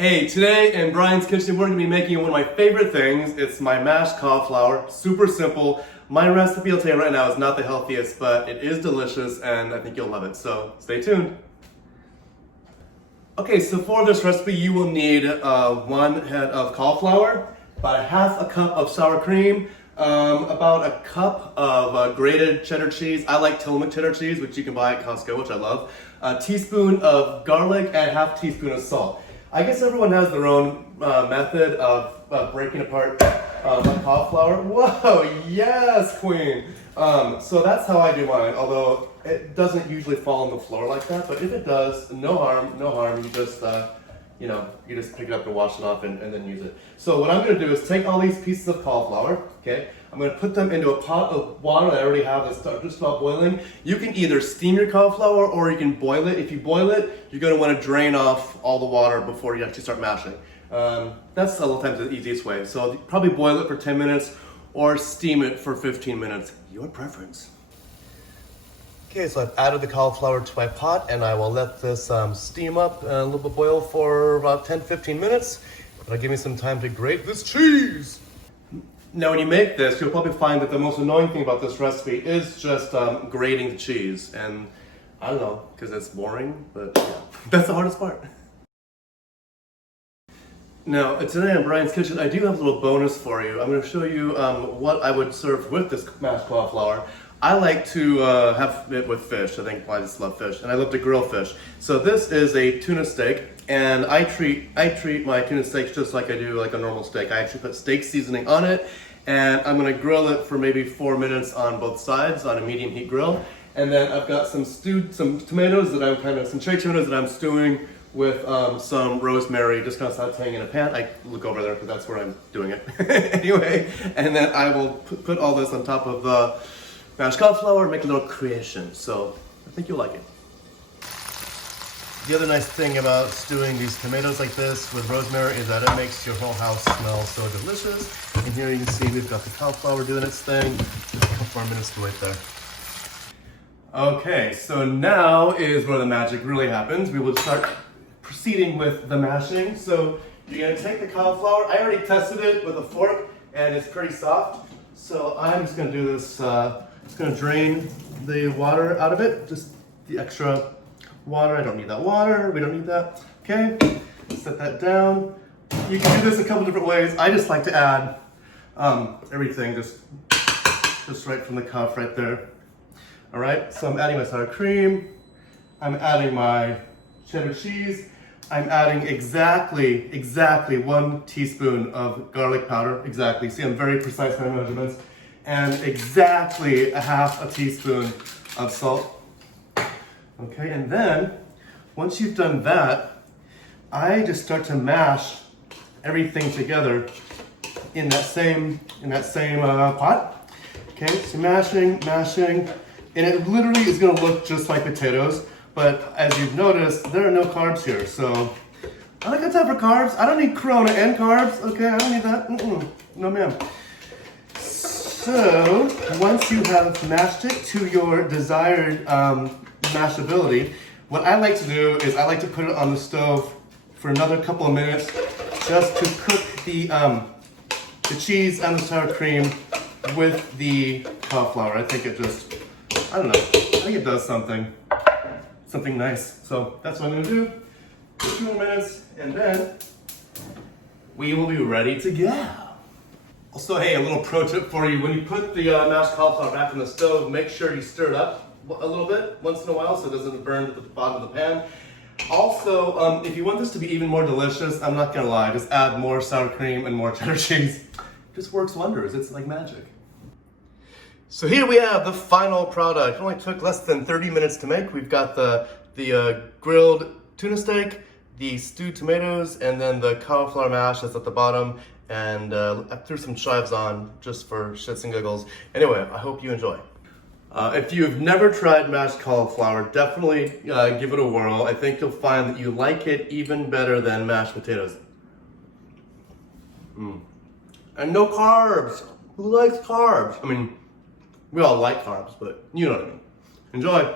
Hey, today in Bryan's kitchen, we're gonna be making one of my favorite things. It's my mashed cauliflower, super simple. My recipe, I'll tell you right now, is not the healthiest, but it is delicious and I think you'll love it, so stay tuned. Okay, so for this recipe, you will need 1 head of cauliflower, about ½ cup of sour cream, about a cup of grated cheddar cheese. I like Tillamook cheddar cheese, which you can buy at Costco, which I love. A teaspoon of garlic and ½ teaspoon of salt. I guess everyone has their own method of breaking apart my cauliflower. Whoa, yes, queen. So that's how I do mine, although it doesn't usually fall on the floor like that, but if it does, no harm. You just, you just pick it up and wash it off and then use it. So what I'm gonna do is take all these pieces of cauliflower, okay? I'm gonna put them into a pot of water that I already have that's just about boiling. You can either steam your cauliflower or you can boil it. If you boil it, you're gonna wanna drain off all the water before you actually start mashing. That's a lot of times the easiest way. So probably boil it for 10 minutes or steam it for 15 minutes. Your preference. Okay, so I've added the cauliflower to my pot and I will let this steam up and a little bit boil for about 10-15 minutes. That'll give me some time to grate this cheese. Now when you make this, you'll probably find that the most annoying thing about this recipe is just grating the cheese. And I don't know, because it's boring, but yeah, that's the hardest part. Now, today in Bryan's kitchen, I do have a little bonus for you. I'm going to show you what I would serve with this mashed cauliflower. I like to have it with fish. I think I just love fish, and I love to grill fish. So this is a tuna steak, and I treat my tuna steaks just like I do like a normal steak. I actually put steak seasoning on it, and I'm going to grill it for maybe 4 minutes on both sides on a medium heat grill. And then I've got some tomatoes that some cherry tomatoes that I'm stewing with some rosemary, just kind of sauteing in a pan. I look over there because that's where I'm doing it. Anyway, and then I will put all this on top of the mashed cauliflower and make a little creation. So I think you'll like it. The other nice thing about stewing these tomatoes like this with rosemary is that it makes your whole house smell so delicious. And here you can see we've got the cauliflower doing its thing. Just a couple more minutes to wait there. Okay, so now is where the magic really happens. We will start proceeding with the mashing. So you're gonna take the cauliflower. I already tested it with a fork and it's pretty soft. So I'm just gonna do this, just gonna drain the water out of it, just the extra water. I don't need that water, we don't need that. Okay, set that down. You can do this a couple different ways. I just like to add everything just right from the cup right there. All right, so I'm adding my sour cream. I'm adding my cheddar cheese. I'm adding exactly 1 teaspoon of garlic powder, exactly. See, I'm very precise in my measurements. And exactly ½ teaspoon of salt. Okay, and then, once you've done that, I just start to mash everything together in that same pot. Okay, so mashing, and it literally is gonna look just like potatoes. But as you've noticed, there are no carbs here, so I don't got time for carbs. I don't need Corona and carbs, okay? I don't need that, no ma'am. So, once you have mashed it to your desired mashability, what I like to do is I like to put it on the stove for another couple of minutes just to cook the cheese and the sour cream with the cauliflower. I think it just, I don't know, I think it does something nice. So that's what I'm gonna do. 2 more minutes, and then we will be ready to go. Also, hey, a little pro tip for you. When you put the mashed cauliflower back on the stove, make sure you stir it up a little bit once in a while so it doesn't burn to the bottom of the pan. Also, if you want this to be even more delicious, I'm not gonna lie, just add more sour cream and more cheddar cheese. It just works wonders. It's like magic. So here we have the final product. It only took less than 30 minutes to make. We've got the grilled tuna steak, the stewed tomatoes, and then the cauliflower mash that's at the bottom. And I threw some chives on just for shits and giggles. Anyway, I hope you enjoy. If you've never tried mashed cauliflower, definitely give it a whirl. I think you'll find that you like it even better than mashed potatoes. And no carbs. Who likes carbs? I mean, we all like carbs, but you know what I mean. Enjoy.